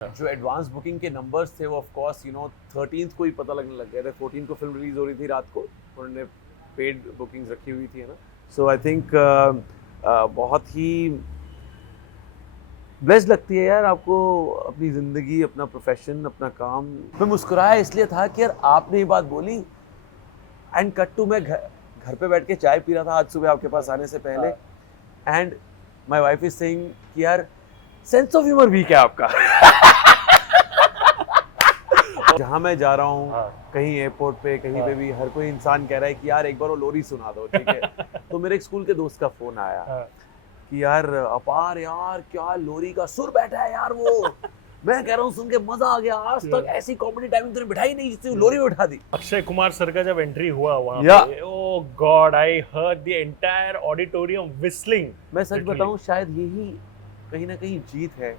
जो advance booking के numbers थे वो ऑफ कोर्स 13th को ही पता लगने लग गए थे। 14 को फिल्म रिलीज हो रही थी रात को, उन्होंने पेड बुकिंग्स रखी हुई थी, है ना। सो आई थिंक बहुत ही ब्लेस्ड लगती है यार आपको अपनी ज़िंदगी, अपना प्रोफेशन, अपना काम। मैं मुस्कुराया इसलिए था कि यार आपने ये बात बोली एंड कट टू मैं घर पे बैठ के चाय पी रहा था आज सुबह आपके पास आने से पहले, and my wife is saying कि यार सेंस ऑफ ह्यूमर वीक है आपका। जहाँ मैं जा रहा हूँ, कहीं एयरपोर्ट पे, कहीं पे भी, हर कोई इंसान कह रहा है कि यार एक बार वो लोरी सुना दो, ठीक है। तो मेरे एक स्कूल के दोस्त का फोन आया कि यार अपार यार क्या लोरी का सुर बैठा है यार वो। मैं कह रहा हूँ सुन के मजा आ गया, आज तक ऐसी कॉमेडी टाइमिंग तूने बिठाई नहीं जिससे लोरी उठा दी। अक्षय कुमार सर का जब एंट्री हुआ वहाँ पे, oh god, I heard the entire auditorium whistling. मैं सच बताऊं शायद यही कहीं ना कहीं जीत है,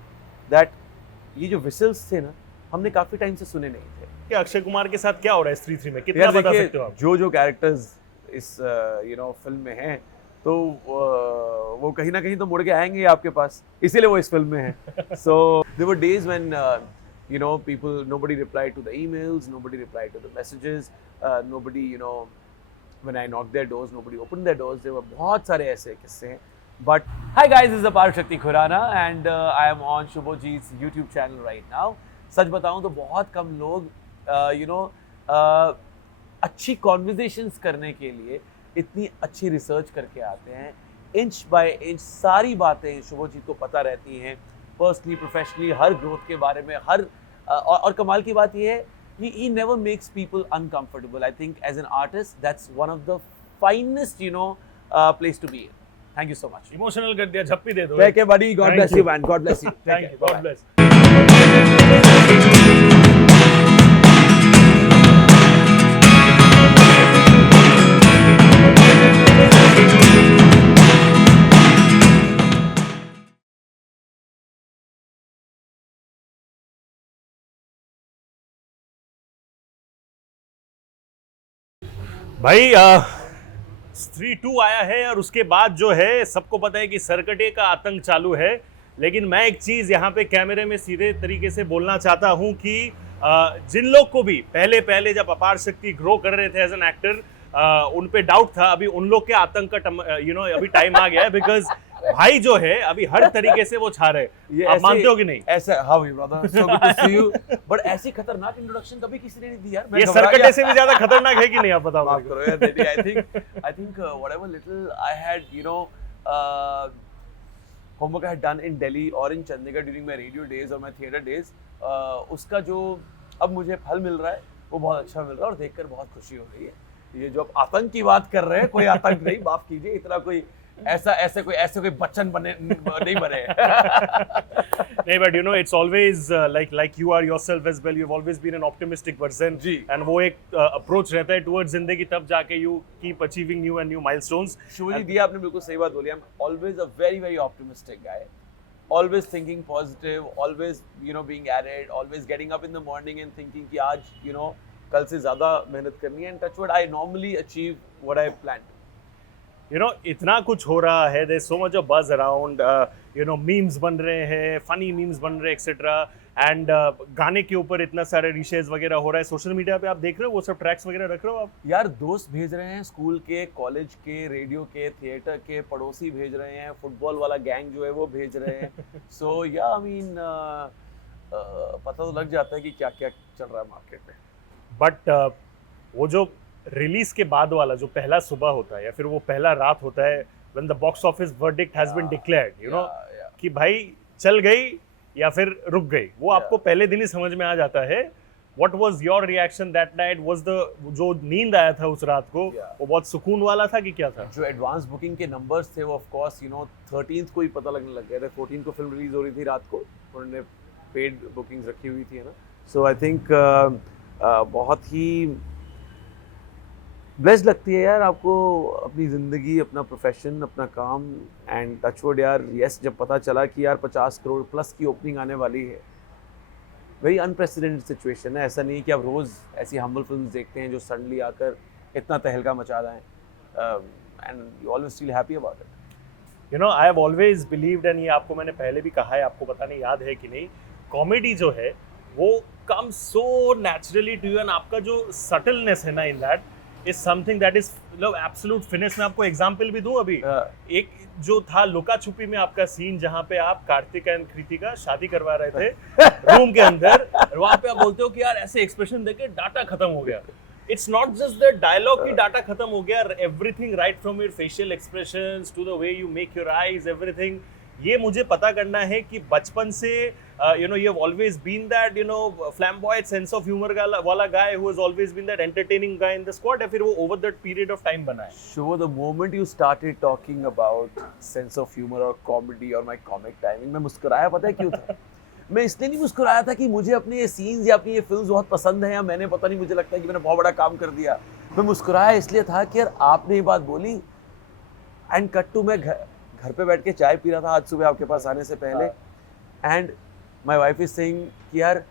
दैट ये जो विसल्स थे ना हमने काफी टाइम से सुने नहीं थे। कि अक्षय कुमार के साथ क्या हो रहा है स्त्री 3 में, कितना बता सकते हो आप? जो कैरेक्टर्स इस फिल्म में हैं, तो वो कहीं ना कहीं तो मुड़ के आएंगे आपके पास, इसीलिए वो इस फिल्म में है। So there were days when people, nobody replied to the emails, nobody replied to the messages, nobody, when I knocked their doors, nobody opened their doors. There were बहुत सारे ऐसे किस्से हैं। But hi guys, this is Apar Shakti Khurana and I am on Shubhojit's YouTube channel right now. सच बताऊं तो बहुत कम लोग अच्छी कॉन्वर्जेशंस करने के लिए इतनी अच्छी रिसर्च करके आते हैं। इंच बाय इंच सारी बातें शुभजीत को पता रहती हैं, पर्सनली, प्रोफेशनली, हर ग्रोथ के बारे में, हर और कमाल की बात ये है कि he never makes people uncomfortable. I think as an artist, that's one of the finest, place to be in. Thank you so much. Emotional कर दिया, झप्पी दे दो। Take care buddy, God bless you man, God bless you. Thank you, God bless. भाई स्त्री 2 आया है और उसके बाद जो है सबको पता है कि सरकटे का आतंक चालू है। लेकिन मैं एक चीज़ यहाँ पे कैमरे में सीधे तरीके से बोलना चाहता हूँ कि जिन लोग को भी पहले जब अपार शक्ति ग्रो कर रहे थे एज एन एक्टर, उन पे डाउट था, अभी उन लोग के आतंक का अभी टाइम आ गया है। बिकॉज भाई जो है अभी हर तरीके से वो छा रहे हैं। आप मानते हो कि नहीं? ऐसा how you brother, so good to see you. But ऐसी खतरनाक इंट्रोडक्शन कभी किसी ने नहीं दी यार। ये सरकटे से भी ज्यादा खतरनाक है कि नहीं, आप बताओ। माफ करो यार दीदी, I think whatever little I had homework I had done in Delhi और in Chandigarh during my radio days और my theater days, उसका जो अब मुझे फल मिल रहा है वो बहुत अच्छा मिल रहा है और देखकर बहुत खुशी हो रही है। ये जो आप आतंक की बात कर रहे हैं, कोई आतंक नहीं, माफ कीजिए, इतना कोई ऐसे कोई बच्चन बने नहीं बने। नहीं, but it's always like you are yourself as well. You've always been an optimistic person. Ji. And वो एक approach रहता है towards जिंदगी, तब जाके you keep achieving new and new milestones. Subhajit दिया आपने बिल्कुल सही बात बोली। I'm always a very very optimistic guy. Always thinking positive, always being at it, always getting up in the morning and thinking कि आज कल से ज़्यादा मेहनत करनी है। And touch wood, I normally achieve what I planned. इतना कुछ हो रहा है, there's so much of buzz around, memes बन रहे हैं, funny memes बन रहे हैं, etc. and गाने के ऊपर इतना सारे रीशेज वगैरह हो रहा है। सोशल मीडिया पे आप देख रहे हो वो सब ट्रैक्स वगैरह रख रहे हो आप? यार दोस्त भेज रहे हैं, स्कूल के, कॉलेज के, रेडियो के, थिएटर के, पड़ोसी भेज रहे हैं, फुटबॉल वाला गैंग जो है वो भेज रहे हैं। सो या आई मीन पता तो लग जाता है कि क्या क्या चल रहा है मार्केट में। बट वो जो रिलीज के बाद वाला जो पहला सुबह होता है या फिर वो पहला रात होता है, when the box office verdict has been declared, कि भाई चल गई या फिर रुक गई, वो आपको पहले दिन ही समझ में आ जाता है। What was your reaction that night? Was जो नींद आया था उस रात को, वो बहुत सुकून वाला था कि क्या था? जो एडवांस बुकिंग के नंबर्स थे वो ऑफ कोर्स 13th को ही पता लगने लग गए थे। 14 को फिल्म रिलीज हो रही थी रात को, उन्होंने पेड बुकिंग्स रखी हुई थी, है ना। सो आई थिंक बहुत ही ब्लेस्ड लगती है यार आपको अपनी ज़िंदगी, अपना प्रोफेशन, अपना काम, एंड टचवुड यार यस, जब पता चला कि यार 50 करोड़ प्लस की ओपनिंग आने वाली है, वेरी अनप्रेसिडेंटेड सिचुएशन है। ऐसा नहीं कि आप रोज़ ऐसी हम्बल फिल्म्स देखते हैं जो सडनली आकर इतना तहलका मचा रहे हैं, and you always feel happy about it. I have always believed, and ये आपको मैंने पहले भी कहा है, आपको पता नहीं याद है कि नहीं, कॉमेडी जो है वो come so naturally to you, and आपका जो सटलनेस है ना in that is something that is मतलब एब्सोल्यूट फिनिश। मैं आपको एग्जांपल भी दूं अभी, एक जो था लुका छुपी में आपका सीन जहां पे आप कार्तिक एंड कृतिका शादी करवा रहे थे रूम के अंदर, और वहां पे आप बोलते हो कि यार ऐसे एक्सप्रेशन देके डाटा खत्म हो गया। It's not just the dialogue की डाटा खत्म हो गया, everything right from your facial expressions to the way you make your eyes, everything. ये मुझे पता करना है कि बचपन से you know, you have always been that, you know, flamboyant sense of humor वाला guy who has always been that entertaining guy in the squad, या फिर वो over that period of time बना है? Sure, the moment you started talking about sense of humor or comedy or my comic timing, मैं मुस्कुराया, पता है क्यों था? मैं इसलिए नहीं मुस्कुराया था कि मुझे अपने ये सीन्स या अपनी ये फिल्म्स बहुत पसंद है, या मैंने पता नहीं, मुझे लगता है कि मैंने बहुत बड़ा काम कर दिया। मैं मुस्कुराया इसलिए था कि यार आपने ये बात बोली, एंड कट टू मैं घर पे बैठ के चाय पी रहा था आज सुबह आपके पास आने से पहले, and my wife is saying कि यार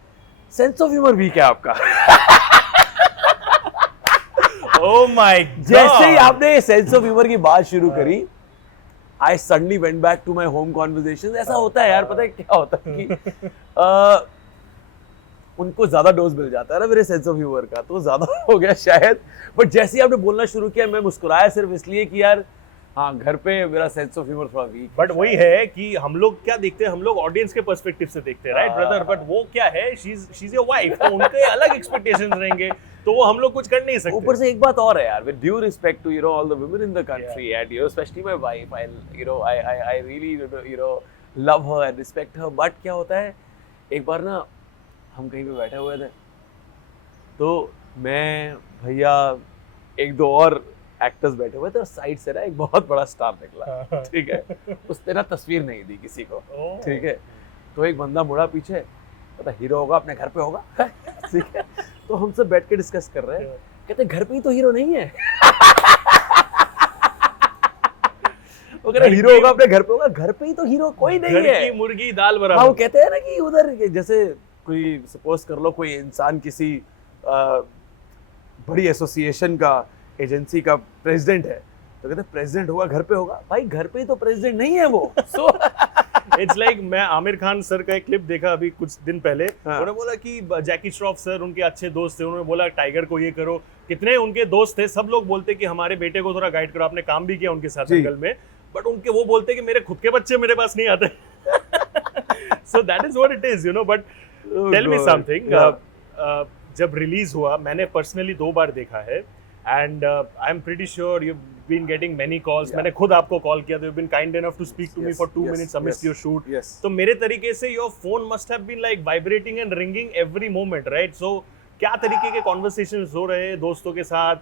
सेंस ऑफ ह्यूमर वीक है आपका। Oh my God! जैसे ही आपने सेंस ऑफ ह्यूमर की बात शुरू करी, I suddenly went back to my home conversations. ऐसा होता है यार, पता है क्या होता है कि उनको ज्यादा डोज मिल जाता है ना मेरे सेंस ऑफ ह्यूमर का, तो ज्यादा हो गया शायद। बट जैसे ही आपने बोलना शुरू किया, मैं मुस्कुराया सिर्फ इसलिए कि यार हाँ, घर पे मेरा सेंस ऑफ ह्यूमर थोड़ा वीक। बट वही है कि हम लोग क्या देखते हैं, हम लोग ऑडियंस के पर्सपेक्टिव से देखते हैं, राइट ब्रदर? बट वो क्या है, शी इज योर वाइफ, तो उनके अलग एक्सपेक्टेशंस रहेंगे, तो वो हम लोग कुछ कर नहीं सकते। ऊपर से एक बात और है यार, with due respect to all the women in the country, and specially my wife, I really love her and respect her. But क्या होता है, एक बार ना हम कहीं पे बैठे हुए थे, तो मैं, भैया, एक दो और एक्टर्स बैठे हुए थे, और साइड से ना एक बहुत बड़ा स्टार निकला, ठीक है? उसने ना तस्वीर नहीं दी किसी को, ठीक है? तो एक बंदा मुड़ा पीछे, पता हीरो होगा, अपने घर पे होगा, ठीक है? तो हम सब बैठ के डिस्कस कर रहे हैं, कहते घर पे ही तो हीरो नहीं है। वो कह रहा हीरो होगा अपने घर पे होगा, घर पे ही तो हीरो कोई नहीं है। घर की मुर्गी दाल बराबर। हाँ, वो कहते हैं ना कि उधर जैसे कोई सपोज कर लो, कोई इंसान किसी बड़ी एसोसिएशन का, एजेंसी का प्रेसिडेंट है, तो कहते हैं प्रेसिडेंट होगा घर पे होगा। भाई घर पे ही तो प्रेसिडेंट नहीं है वो। सो इट्स लाइक मैं आमिर खान सर का एक क्लिप देखा अभी कुछ दिन पहले, उन्होंने बोला कि जैकी श्रॉफ सर उनके अच्छे दोस्त थे, उन्होंने बोला टाइगर को ये करो, कितने उनके दोस्त थे, सब लोग बोलते कि हमारे बेटे को थोड़ा गाइड करो, आपने काम भी किया उनके साथ एंगल में, बट उनके वो बोलते कि मेरे खुद के बच्चे मेरे पास नहीं आते। So that is what it is, you know. But tell me something, जब रिलीज हुआ, मैंने पर्सनली 2 बार देखा है, and I'm pretty sure you've been getting many calls. मैंने खुद आपको कॉल किया, you've been kind enough to speak to me for 2 minutes amidst your shoot. तो मेरे तरीके से your phone must have been like vibrating and ringing every moment, right? So क्या तरीके के कॉन्वर्सेशंस हो रहे हैं दोस्तों के साथ,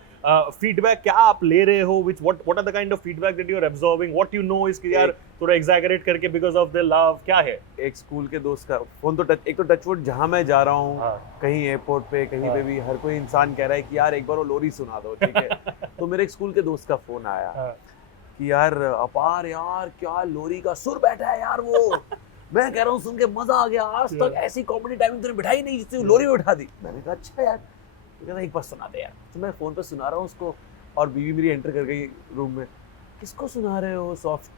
फीडबैक क्या आप ले रहे हो, which what are the kind of feedback that you are absorbing, what you know is कि यार थोड़ा एग्जैगरेट करके बिकॉज ऑफ द लव, क्या है? एक स्कूल के दोस्त का फोन, तो एक तो टचवुड जहाँ मैं जा रहा हूँ, कहीं एयरपोर्ट पे, कहीं पे भी, हर कोई इंसान कह रहा है कि यार एक बार वो लोरी सुना दो, ठीक है? तो मेरे एक स्कूल के दोस्त का फोन आया कि यार अपार, यार क्या लोरी का सुर बैठा है यार, वो मैं कह रहा हूँ सुन के मजा आ गया, आज तक ऐसी कॉमेडी टाइमिंग तूने बिठाई नहीं जिससे लोरी उठा दी। मैंने कहा अच्छा यार, तो कहता एक बार सुना दे यार। तो मैं फोन पे सुना रहा हूँ उसको, और बीवी मेरी एंटर कर गई रूम में, किसको सुना रहे हो सॉफ्ट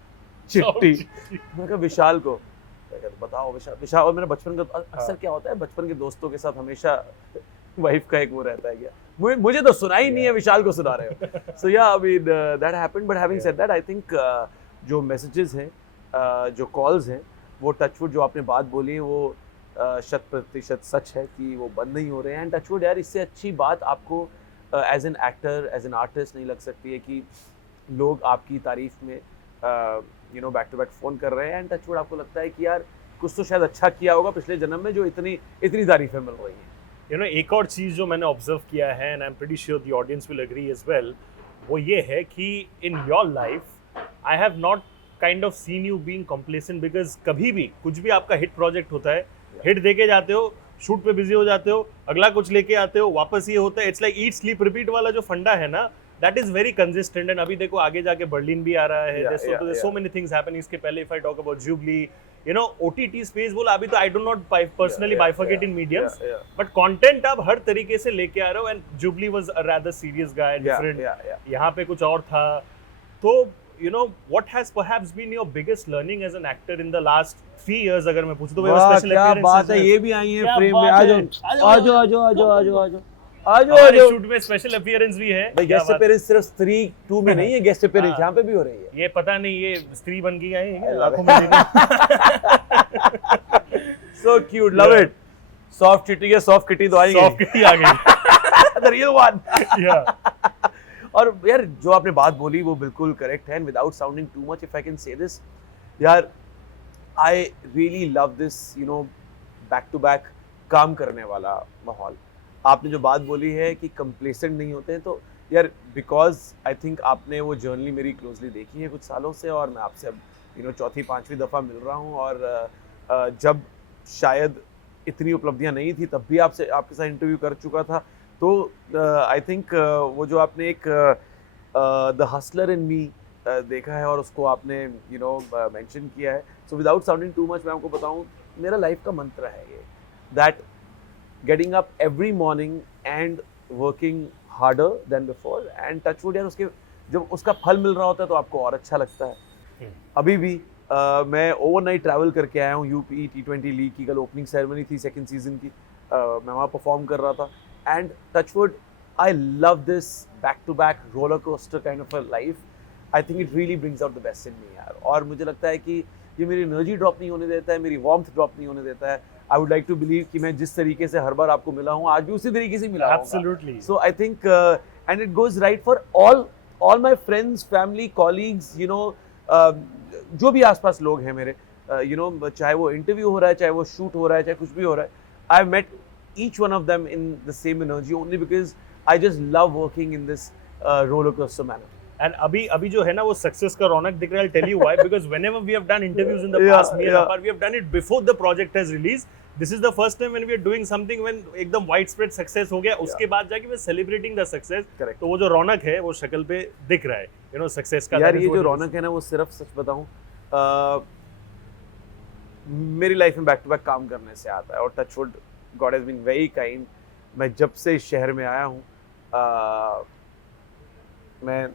चिट्टी? मैंने कहा विशाल को। बताओ विशाल। और मेरा बचपन का अक्सर क्या होता है, बचपन के दोस्तों के साथ हमेशा वाइफ का एक वो रहता है, क्या मुझे तो सुना ही नहीं है, विशाल को सुना रहे हो। सो या I mean that happened, but having said that, I think जो मैसेजेस हैं, जो कॉल्स हैं, वो टचवुड जो आपने बात बोली है, वो 100% सच है कि वो बंद नहीं हो रहे हैं। एंड टचवुड यार, इससे अच्छी बात आपको as an actor, as an artist नहीं लग सकती है कि लोग आपकी तारीफ में you know back to back phone कर रहे हैं, एंड टचवुड आपको लगता है कि यार कुछ तो शायद अच्छा किया होगा पिछले जन्म में, जो इतनी तारीफें मिल रही हैं। यू नो, एक और चीज़ जो मैंने ऑब्जर्व किया है, and I am pretty sure the audience will agree as well, वो ये है कि in your life I have not kind of seen you being complacent, because कभी भी कुछ भी आपका हिट प्रोजेक्ट होता है, हिट देके जाते हो, शूट पे बिजी हो जाते हो, अगला कुछ लेके आते हो, वापस ये होता है। It's like eat sleep repeat वाला जो फंडा है ना, that is very consistent. And अभी देखो आगे जाके बर्लिन भी आ रहा है, सो मेनी थिंग्स हैपन। इसके पहले if I talk about jubilee, you know, OTT space बोला, अभी तो I do not personally bifurcate in mediums, but content आप हर तरीके से लेके आ रहे हो। And jubilee was a rather serious guy, different, यहाँ पे कुछ और था। तो you know, what has perhaps been your biggest learning as an actor in the last 3 years? अगर मैं पूछूं तो वाह special क्या appearances बात है, हैं। ये भी आई है क्या फ्रेम में। बात आ है। जाओ आ जाओ आ जाओ आ जाओ आ जाओ आ जाओ आ जाओ आ हमारे जाओ। शूट में स्पेशल अपीयरेंस भी है। भाई क्या गेस्ट बात- अपीयरेंस सिर्फ स्त्री 2 में नहीं है, गेस्ट अपीयरेंस हाँ। यहाँ पे भी हो रही है। ये पता नहीं ये स्त्री बन के आई है क्या? I love लाखों it. में So cute, love Yeah. it. Soft चिट्टी है, soft किटी तो आई सॉफ्ट किटी आ गई। The real one. Yeah. और यार जो आपने बात बोली वो बिल्कुल करेक्ट है, and without sounding too much if I can say this, यार I really love this, you know, back to back काम करने वाला माहौल। आपने जो बात बोली है कि कंप्लेसेंट नहीं होते हैं, तो यार बिकॉज आई थिंक आपने वो जर्नी मेरी क्लोजली देखी है कुछ सालों से, और मैं आपसे अब यू नो चौथी पांचवी दफ़ा मिल रहा हूँ, और जब शायद इतनी उपलब्धियाँ नहीं थी तब भी आपसे आपके साथ इंटरव्यू कर चुका था। तो आई थिंक वो जो आपने एक द हसलर इन मी देखा है और उसको आपने यू नो मेंशन किया है। So without sounding too much मैं आपको बताऊँ, मेरा लाइफ का मंत्र है ये, that getting up every morning and working harder than before, and touch wood यार उसके जब उसका फल मिल रहा होता है तो आपको और अच्छा लगता है। अभी भी मैं ओवरनाइट ट्रैवल करके आया हूँ, यूपी T20 लीग की कल ओपनिंग सेरेमनी थी सेकंड सीजन की, मैं वहाँ परफॉर्म कर रहा था, and touch wood I love this back to back roller coaster kind of a life. I think it really brings out the best in me यार, और मुझे लगता है कि ये मेरी एनर्जी ड्रॉप नहीं होने देता है, मेरी वार्मथ ड्रॉप नहीं होने देता है। I would like to believe कि मैं जिस तरीके से हर बार आपको मिला हूँ आज भी उसी तरीके से मिला हूँ। Absolutely. So I think and it goes right for all my friends, family, colleagues, you know, जो भी आसपास लोग हैं मेरे, यू नो, चाहे वो इंटरव्यू हो रहा है, चाहे वो शूट हो रहा है, चाहे कुछ भी हो रहा है, I have met each one of them in the same energy only because I just love working in this roller coaster manner. And अभी जो है ना वो सक्सेस का रौनक दिख रहा है। I'll tell you why, because whenever we have done interviews in the Yeah, past, me and yeah. Apar, we have done it before the project has released. This is the first time when we are doing something when एकदम widespread success हो गया, उसके बाद जाके we're celebrating the success। Correct. तो वो जो रौनक है वो शक्ल पे दिख रहा है, you know, success का। यार that is ये what जो it is. रौनक है ना वो सिर्फ सच बताऊं मेरी लाइफ में बैक टू बैक काम करने से आता है, और touch wood God has been very kind. मैं जब से इस शहर में आया हूँ मैं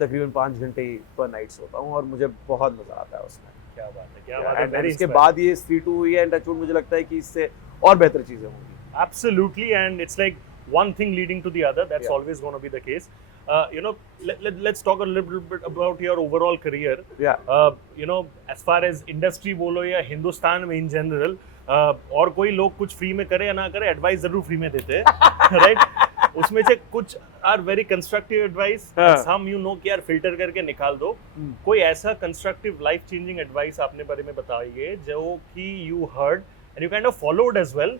तकरीबन 5 घंटे पर नाइट सोता हूँ और मुझे बहुत मजा आता है उसमें। क्या बात है, क्या बात है। And Very इसके inspiring. बाद ये C2 हुई है, टच वुड मुझे लगता है कि इससे और बेहतर चीजें होंगी। Absolutely, and it's like one thing leading to the other. That's Yeah. always going to be the case. You know, let's talk a little bit about your overall career. Yeah. You know, as far as industry बोलो या हिंदुस्तान में in general, और कोई लोग कुछ free में करे या ना करे, एडवाइस जरूर फ्री में देते हैं, राइट? उसमें से कुछ are very constructive advice, some you know कि यार फिल्टर करके निकाल दो। कोई ऐसा कंस्ट्रक्टिव लाइफ चेंजिंग एडवाइस आपने बारे में बताइए जो कि you heard and you kind of followed as well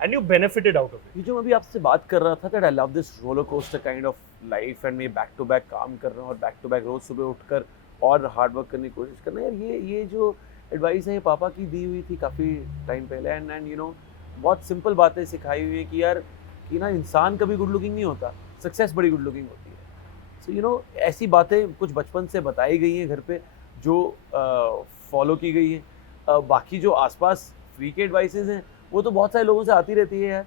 and you benefited out of it. ये जो मैं अभी आपसे बात कर रहा था, that I love this roller coaster kind of life, and मैं बैक टू बैक काम कर रहा हूँ और बैक टू बैक रोज सुबह उठकर और हार्ड वर्क करने की कोशिश करना, यार ये जो एडवाइस है ये पापा की दी हुई थी काफ़ी टाइम पहले, एंड यू नो बहुत सिंपल बातें सिखाई हुई है कि यार कि ना इंसान कभी गुड लुकिंग नहीं होता, सक्सेस बड़ी गुड लुकिंग होती है। सो यू नो ऐसी बातें कुछ बचपन से बताई गई हैं घर पे जो फॉलो की गई है। बाकी जो आसपास फ्री के एडवाइसेज हैं वो तो बहुत सारे लोगों से आती रहती है यार,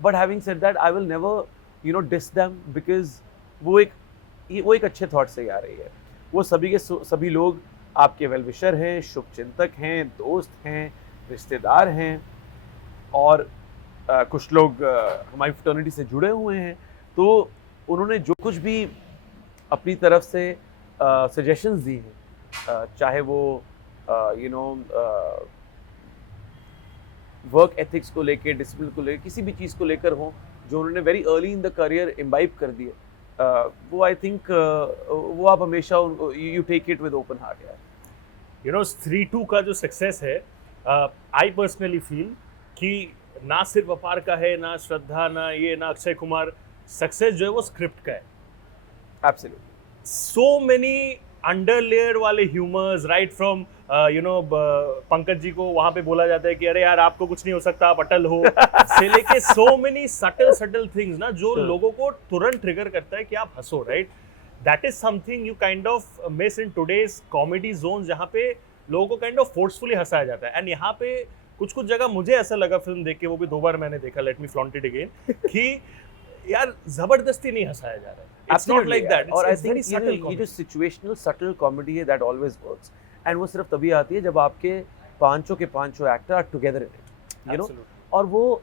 but having said that I will never you know diss them, because वो एक अच्छे थॉट से ही आ रही है। वो सभी के सभी लोग आपके वेल विशर हैं, शुभचिंतक हैं, दोस्त हैं, रिश्तेदार हैं, और कुछ लोग हमारी फ्रेटर्निटी से जुड़े हुए हैं। तो उन्होंने जो कुछ भी अपनी तरफ से सजेशंस दी हैं, चाहे वो यू नो वर्क एथिक्स को लेकर, डिसिप्लिन को लेकर, किसी भी चीज़ को लेकर हो, जो उन्होंने very early in the career imbibe कर दिए, वो आई थिंक वो आप हमेशा you take it with open heart यार। यू नो 3-2 का जो सक्सेस है, आई पर्सनली फील कि ना सिर्फ अपार का है, ना श्रद्धा, ना ये, ना अक्षय कुमार, सक्सेस जो है वो स्क्रिप्ट का है। Absolutely. So many under layer वाले humours, right from you know Pankaj ji को वहां पे बोला जाता है कि अरे यार आपको कुछ नहीं हो सकता, आप अटल हो, से लेके सो मेनी सटल थिंग्स ना जो लोगों को तुरंत ट्रिगर करता है कि आप हंसो, right? That is something you kind of miss in today's comedy zone, जहाँ पे लोगों को काइंड ऑफ फोर्सफुली हंसाया जाता है। एंड यहाँ पे कुछ जगह मुझे ऐसा लगा फिल्म देख के, वो भी 2 बार मैंने देखा, let me flaunt it again, कि यार जबरदस्ती नहीं हंसाया जा रहा है. It's not like that. और आई It's very थिंक subtle ये जो comedy. सिचुएशनल सटल कॉमेडी है दैट ऑलवेज वर्क्स, एंड वो सिर्फ तभी आती है जब आपके पांचों के पांचों actor are together in it, you know. Absolutely. और वो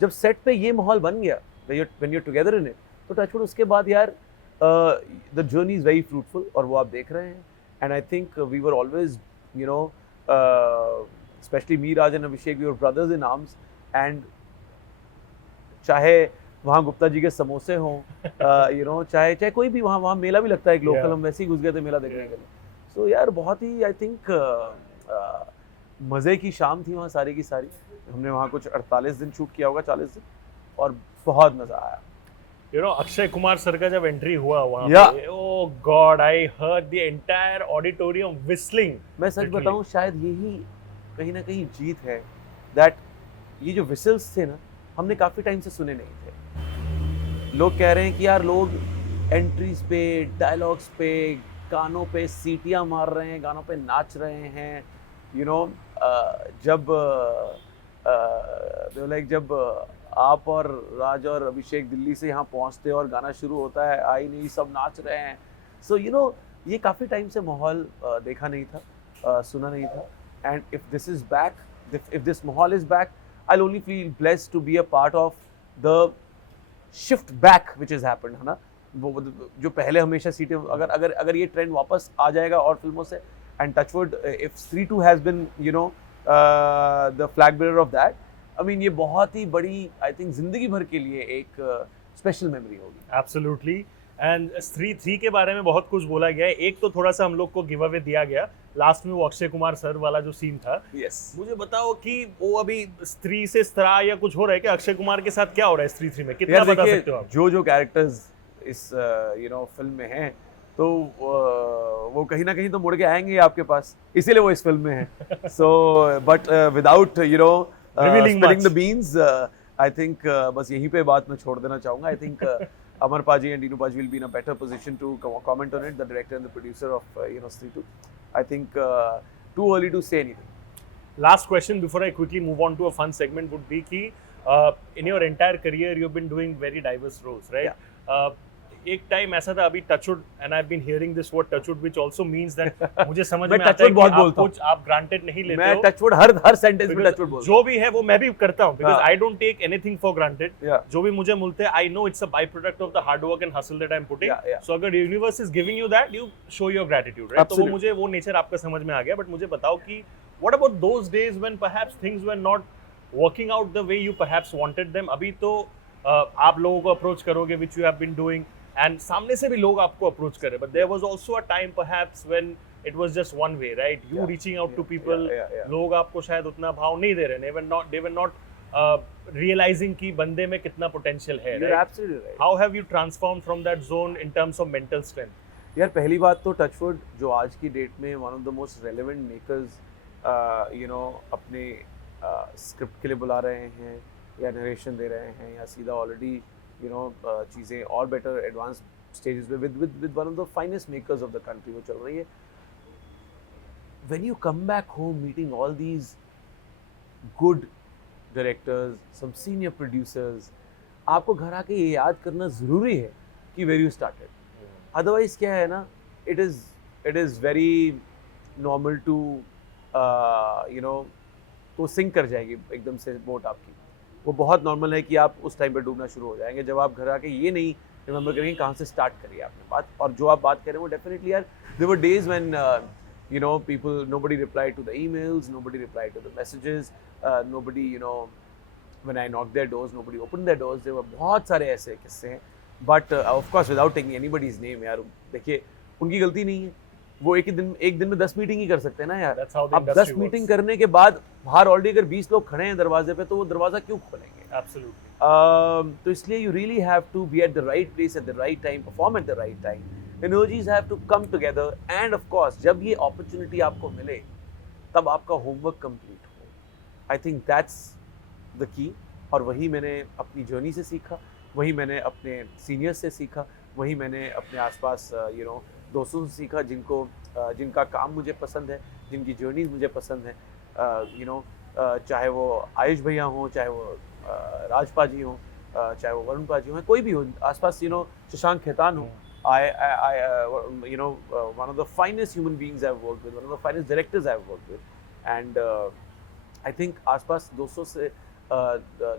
जब सेट पे ये माहौल बन गया when you together in it, तो टचवुड उसके बाद यार the journey is very fruitful, और वो आप देख रहे हैं. And I think we were always, you know, specially me, Raj and Abhishek, we were brothers in arms. And चाहे वहाँ गुप्ता जी के समोसे हों, यू नो, चाहे कोई भी, वहाँ मेला भी लगता है एक लोकल, Yeah. हम वैसे ही घुस गए थे मेला देखने के लिए. सो यार बहुत ही आई थिंक मज़े की शाम थी वहाँ सारी की सारी. हमने वहाँ कुछ 48 दिन शूट किया होगा, 40 दिन, और बहुत मज़ा आया. You know, Akshay Kumar sir का जब एंट्री हुआ वहाँ Yeah. पे, oh God, I heard the entire auditorium whistling. मैं सच Literally. बताऊँ, शायद यही कहीं ना कहीं जीत है, दैट ये जो विसल्स थे ना, हमने काफ़ी टाइम से सुने नहीं थे. लोग कह रहे हैं कि यार लोग एंट्रीज पे, डायलॉग्स पे, गानों पे सीटियां मार रहे हैं, गानों पे नाच रहे हैं, यू नो. जब जब आप और राज और अभिषेक दिल्ली से यहाँ पहुँचते और गाना शुरू होता है, आई नहीं, सब नाच रहे हैं. सो यू नो, ये काफ़ी टाइम से माहौल देखा नहीं था, सुना नहीं था. And if this is back, if this माहौल is back, I will only feel blessed to be a part of the shift back which is happened, है ना. वो जो पहले हमेशा सीटें, अगर ये ट्रेंड वापस आ जाएगा और फिल्मों से, and touchwood if Stree 2 has been, you know, the flag bearer of that, I mean ये बहुत ही बड़ी, आई थिंक जिंदगी भर के लिए एक स्पेशल मेमोरी होगी. Absolutely. And स्त्री 3 के बारे में बहुत कुछ बोला गया है. एक तो थोड़ा सा हम लोग को गिव अवे दिया गया लास्ट में, वो अक्षय कुमार सर वाला जो सीन था. यस. मुझे बताओ कि वो अभी स्त्री से स्त्रा या कुछ हो रहा है क्या अक्षय कुमार के साथ? क्या हो रहा है स्त्री 3 में, कितना बता सकते हो आप? जो कैरेक्टर्स इस यू नो फिल्म में हैं, तो वो कहीं ना कहीं तो मुड़ के आएंगे आपके पास, इसीलिए वो इस फिल्म में है. So but without, you know, Revealing spilling the much. Beans, I think बस यहीं पे बात मैं छोड़ देना चाहूंगा. I think Amar Paji and Dinu Paji will be in a better position to comment on it, the director and the producer of you know Stree 2. I think too early to say anything. Last question before I quickly move on to a fun segment would be कि in your entire career you've been doing very diverse roles, right? Yeah. एक time ऐसा था, अभी touchwood, and I have been hearing this word touchwood which also means that मुझे समझ मैं में आता है touchwood कि बहुत आप बोलता हूँ. कुछ आप ग्रांटेड नहीं लेते मैं हो. टचवुड हर सेंटेंस में Because टचवुड बोलता जो भी है वो मैं भी करता हूँ, बिकॉज हाँ. I don't take anything for granted. Yeah. जो भी मुझे मिलते हैं, I know it's a by product of the hard work and hustle that I am putting. Yeah, yeah. So अगर universe is giving you that, you show your gratitude, right? तो वो Absolutely. मुझे वो नेचर आपका समझ में आ गया. But मुझे बताओ कि what about those days when perhaps things were not working out the way you perhaps wanted them. अभी तो आप लोगों को अप्रोच करोगे which you have been doing, and सामने से भी लोग आपको अप्रोच करें, but there was also a time perhaps when it was just one way, right? You Yeah, reaching out to yeah, people, yeah, yeah. लोग आपको शायद उतना भाव नहीं दे रहे, they were not realizing कि बंदे में कितना पोटेंशियल है, You're right? absolutely right. How have you transformed from that zone in terms of mental strength? यार पहली बात तो टचवुड जो आज की डेट में one of the most relevant makers, you know, अपने स्क्रिप्ट के लिए बुला रहे हैं या नरेशन दे रहे हैं, या सीधा ऑलरेडी, यू नो, चीज़ें और बेटर एडवांस स्टेजेस पे with one of the finest makers of the country वो चल रही है. When you come back home meeting all these good directors, some senior producers, आपको घर आके ये याद करना ज़रूरी है कि वेयर यू स्टार्टेड. अदरवाइज क्या है ना, it is very normal to, you know, तो सिंक कर जाएगी एकदम से बोट आपकी. वो बहुत नॉर्मल है कि आप उस टाइम पे डूबना शुरू हो जाएंगे जब आप घर आके ये नहीं रिमेंबर करेंगे कहाँ से स्टार्ट करिए आपने बात. और जो आप बात करें वो डेफिनेटली यार, there were days when you know people, nobody replied to the emails, nobody replied to the messages, nobody, you know, when I knocked their doors, nobody opened their doors. There were बहुत सारे ऐसे किस्से हैं, but of course without taking anybody's name, यार देखिए उनकी गलती नहीं है. वो एक दिन में 10 मीटिंग ही कर सकते हैं ना यार. That's how the अब industry 10 works. मीटिंग करने के बाद बाहर ऑलरेडी अगर 20 लोग खड़े हैं दरवाजे पे, तो वो दरवाजा क्यों खोलेंगे? Absolutely. तो इसलिए you really have to be at the right place at the right time, perform at the right time. Energies have to come together, and of course जब ये opportunity आपको मिले तब आपका homework complete हो. I think that's the key. और वही मैंने अपनी जर्नी से सीखा, वही मैंने अपने सीनियर्स से सीखा, वही मैंने अपने आसपास यू नो दोस्तों से सीखा जिनका काम मुझे पसंद है, जिनकी जर्नीज मुझे पसंद है. यू नो, चाहे वो आयुष भैया हों, चाहे वो राजपा जी हों, चाहे वो वरुण पाजी हो, कोई भी हो आसपास, you know, शशांक खेतान हो, you know, one of the finest human beings I've worked with, one of the finest directors I've worked with, and I think आसपास 200 से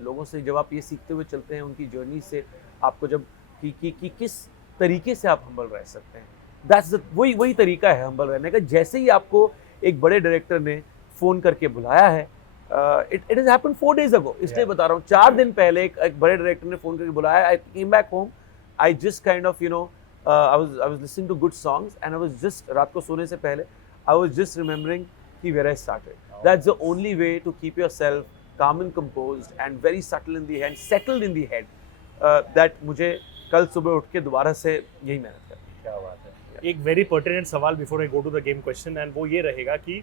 लोगों से जब आप ये सीखते हुए चलते हैं उनकी जर्नी से, आपको जब कि किस तरीके से आप हम्बल रह सकते हैं, दैट्स वही तरीका है हम्बल रहने का। जैसे ही आपको एक बड़े डायरेक्टर ने फ़ोन करके बुलाया है, it has happened 4 days ago, इसलिए बता रहा हूँ, 4 दिन पहले एक बड़े डायरेक्टर ने फ़ोन करके बुलाया, I came back home, I just kind of you know I was listening to good songs and I was just, रात को सोने से पहले आई वाज जस्ट रिमेम्बरिंग कि where I started. That's the only way to keep yourself calm and composed and very subtle in the head, settled in the head, that मुझे कल सुबह उठ के दोबारा से यही मेहनत करनी है। क्या बात है। एक वेरी पर्टिनेंट सवाल before I go to the game question, and वो ये रहेगा कि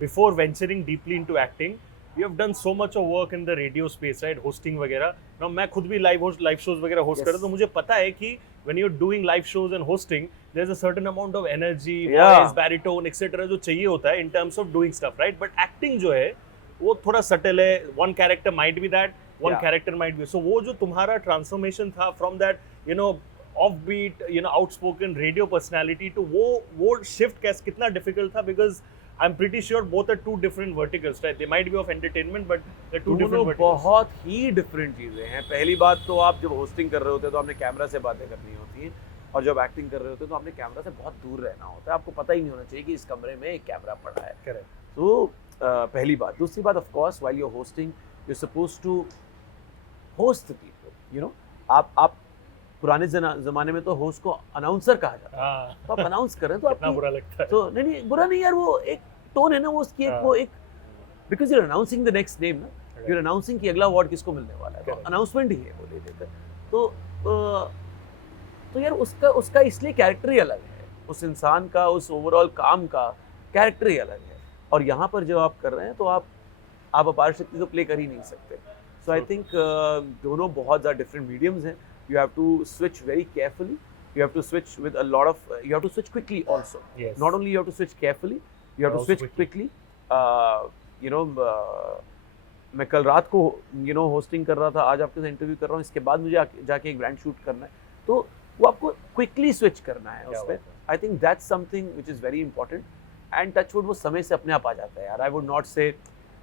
before venturing deeply into acting you have done so much of work in the radio space, right, hosting वगैरह। नाउ मैं खुद भी लाइव शोज वगैरह होस्ट कर रहा हूं, तो मुझे पता है कि when you are doing live shows and hosting there is a certain amount of energy, voice, baritone etcetera जो चाहिए होता है in terms of doing stuff, right, but acting जो है वो थोड़ा सटल है, one character might be that, one character might be, so वो जो तुम्हारा ट्रांसफॉर्मेशन था from that you know off beat you know outspoken radio personality to वो शिफ्ट कैसे, कितना डिफिकल्ट था, because I am pretty sure both are 2 different verticals, right, they might be of entertainment but they're 2 different verticals। बहुत ही different चीज़ें हैं। पहली बात तो आप जब होस्टिंग कर रहे होते हैं तो आपने कैमरा से बातें करनी होती हैं, और जब एक्टिंग कर रहे होते हैं तो आपने कैमरा से बहुत दूर रहना होता है, आपको पता ही नहीं होना चाहिए कि इस कमरे में एक कैमरा पड़ा है। करेक्ट। तो पहली बात। दूसरी बात, of course while you are hosting you are supposed to host the people, you know, आप पुराने ज़माने में तो होस्ट को अनाउंसर कहा जाता है, तो आप अनाउंस कर रहे हैं तो कितना बुरा लगता है। तो नहीं बुरा नहीं यार, वो एक टोन है ना वो उसकी, एक वो एक, because you are announcing the next name ना, यू आर अनाउंसिंग कि अगला अवार्ड किसको मिलने वाला है, तो अनाउंसमेंट ही है वो ले देकर। तो यार उसका इसलिए कैरेक्टर ही अलग है, उस इंसान का, उस ओवरऑल काम का कैरेक्टर ही अलग है। और यहाँ पर जब आप कर रहे हैं तो आप अपार शक्ति तो प्ले कर ही नहीं सकते। सो आई थिंक दोनों बहुत ज़्यादा डिफरेंट मीडियम्स हैं। You have to switch very carefully, you have to switch with a lot of you have to switch quickly also. Yes. Not only you have to switch carefully, you have to switch quickly. You know, मैं कल रात को you know hosting कर रहा था, आज आपके साथ इंटरव्यू कर रहा हूँ, इसके बाद मुझे जाके एक ब्रांड शूट करना है, तो वो आपको क्विकली स्विच करना है उस पर। I think that's something which is very important, and touchwood वो समय से अपने आप आ जाता है यार। I would not say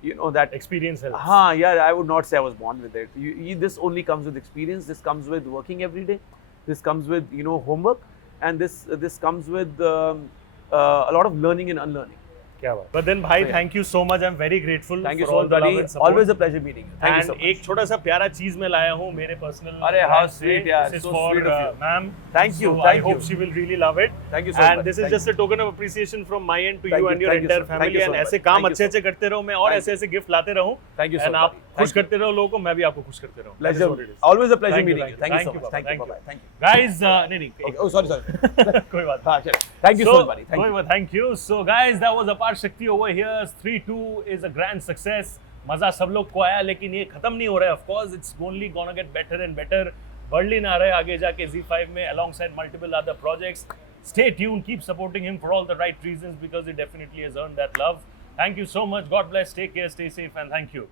you know that experience helps. हाँ यार, I would not say I was born with it. This only comes with experience. This comes with working every day. This comes with you know homework, and this comes with a lot of learning and unlearning. क्या बात। But then भाई, thank you so much. I'm very grateful. Thank you for so all much, the love buddy. and support. Always a pleasure meeting you. Thank you so much. एक छोटा सा प्यारा चीज मैं लाया हूँ मेरे पर्सनल। अरे how sweet यार, This is so for sweet of you. ma'am. Thank you, So thank I you. hope she will really love it. Thank you so much. And this is just a token of appreciation from my end to Thank you you, and your thank you entire so much. Thank family. you so And much. ऐसे काम Thank you so अच्छे करते रहो, मैं और Thank ऐसे gift लाते रहूँ। Thank you so And much. आप Thank खुश you. करते रहो लोगों को, मैं भी आपको खुश करते रहूँ। Pleasure. That is what it is. Always a pleasure Thank you, meeting you. thank Thank you, you so much. thank Thank you. you. Bye-bye. Thank you. Guys, नहीं Oh, sorry. कोई बात हाँ, चलो. Thank you so much, buddy. Thank you. Thank you. So guys, that was Apar Shakti over here. 3-2 is a grand success. मजा सब लोग को आया, लेकिन ये खत्म नहीं हो रहा है. Of course, it's only gonna get better and better. Berlin आ रहा है आगे जाके Z5 में alongside multiple other projects. Stay tuned. Keep supporting him for all the right reasons because he definitely has earned that love. Thank you so much. God bless. Take care. Stay safe, and thank you.